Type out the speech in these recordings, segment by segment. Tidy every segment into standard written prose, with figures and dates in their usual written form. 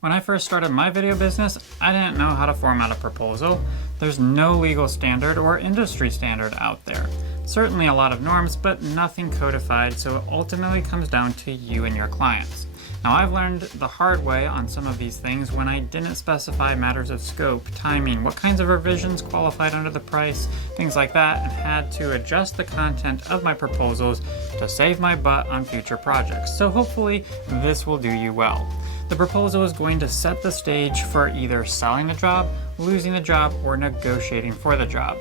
When I first started my video business, I didn't know how to format a proposal. There's no legal standard or industry standard out there. Certainly a lot of norms, but nothing codified, so it ultimately comes down to you and your clients. Now, I've learned the hard way on some of these things when I didn't specify matters of scope, timing, what kinds of revisions qualified under the price, things like that, and had to adjust the content of my proposals to save my butt on future projects. So hopefully this will do you well. The proposal is going to set the stage for either selling the job, losing the job, or negotiating for the job.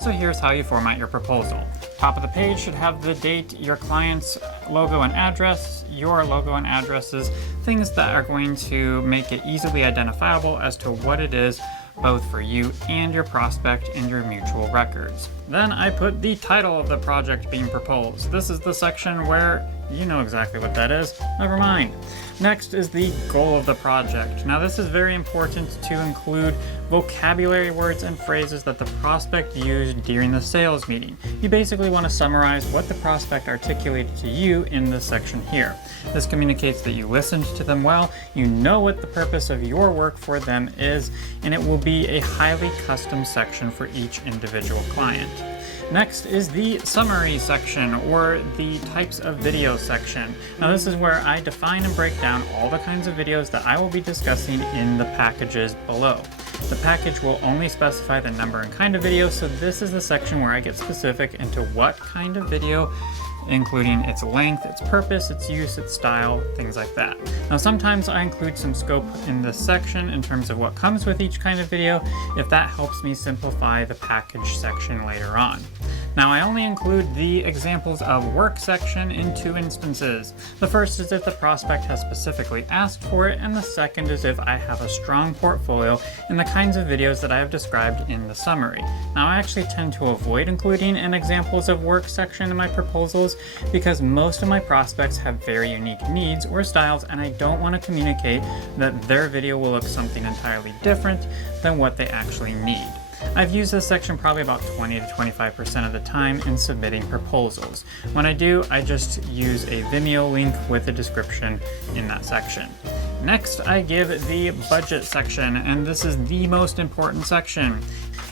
So here's how you format your proposal. Top of the page should have the date, your client's logo and address, your logo and addresses, things that are going to make it easily identifiable as to what it is, both for you and your prospect in your mutual records. Then I put the title of the project being proposed. This is the section where you know exactly what that is. Never mind. Next is the goal of the project. Now this is very important to include vocabulary words and phrases that the prospect used during the sales meeting. You basically want to summarize what the prospect articulated to you in this section here. This communicates that you listened to them well, you know what the purpose of your work for them is, and it will be a highly custom section for each individual client. Next is the summary section, or the types of video section. Now this is where I define and break down all the kinds of videos that I will be discussing in the packages below. The package will only specify the number and kind of video, so this is the section where I get specific into what kind of video, including its length, its purpose, its use, its style, things like that. Now sometimes I include some scope in this section in terms of what comes with each kind of video, if that helps me simplify the package section later on. Now I only include the examples of work section in two instances. The first is if the prospect has specifically asked for it, and the second is if I have a strong portfolio in the kinds of videos that I have described in the summary. Now I actually tend to avoid including an examples of work section in my proposals because most of my prospects have very unique needs or styles, and I don't want to communicate that their video will look something entirely different than what they actually need. I've used this section probably about 20 to 25% of the time in submitting proposals. When I do, I just use a Vimeo link with a description in that section. Next, I give the budget section, and this is the most important section.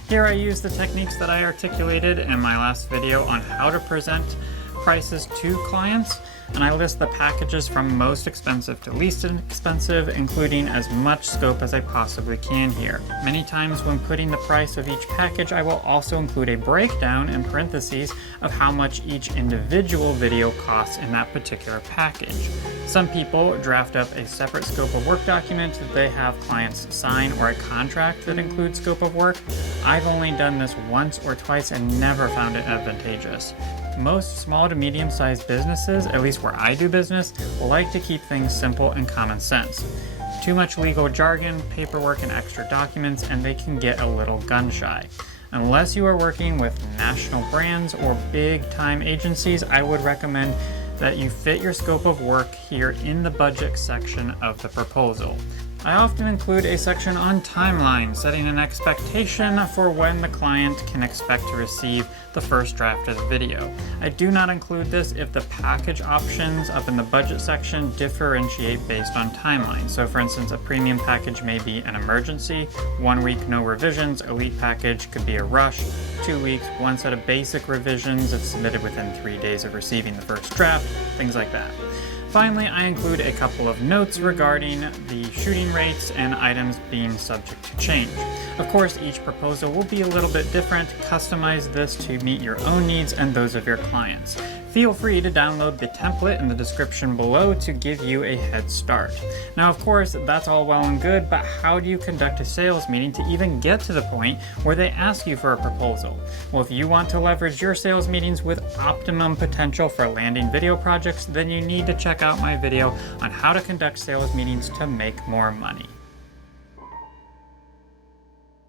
Here I use the techniques that I articulated in my last video on how to present prices to clients, and I list the packages from most expensive to least expensive, including as much scope as I possibly can here. Many times when putting the price of each package, I will also include a breakdown in parentheses of how much each individual video costs in that particular package. Some people draft up a separate scope of work document that they have clients sign, or a contract that includes scope of work. I've only done this once or twice and never found it advantageous. Most small to medium-sized businesses, at least where I do business, like to keep things simple and common sense. Too much legal jargon, paperwork, and extra documents, and they can get a little gun-shy. Unless you are working with national brands or big-time agencies, I would recommend that you fit your scope of work here in the budget section of the proposal. I often include a section on timeline, setting an expectation for when the client can expect to receive the first draft of the video. I do not include this if the package options up in the budget section differentiate based on timeline. So for instance, a premium package may be an emergency, 1 week no revisions, elite package could be a rush, 2 weeks, one set of basic revisions if submitted within 3 days of receiving the first draft, things like that. Finally, I include a couple of notes regarding the shooting rates and items being subject to change. Of course, each proposal will be a little bit different. Customize this to meet your own needs and those of your clients. Feel free to download the template in the description below to give you a head start. Now, of course, that's all well and good, but how do you conduct a sales meeting to even get to the point where they ask you for a proposal? Well, if you want to leverage your sales meetings with optimum potential for landing video projects, then you need to check out my video on how to conduct sales meetings to make more money.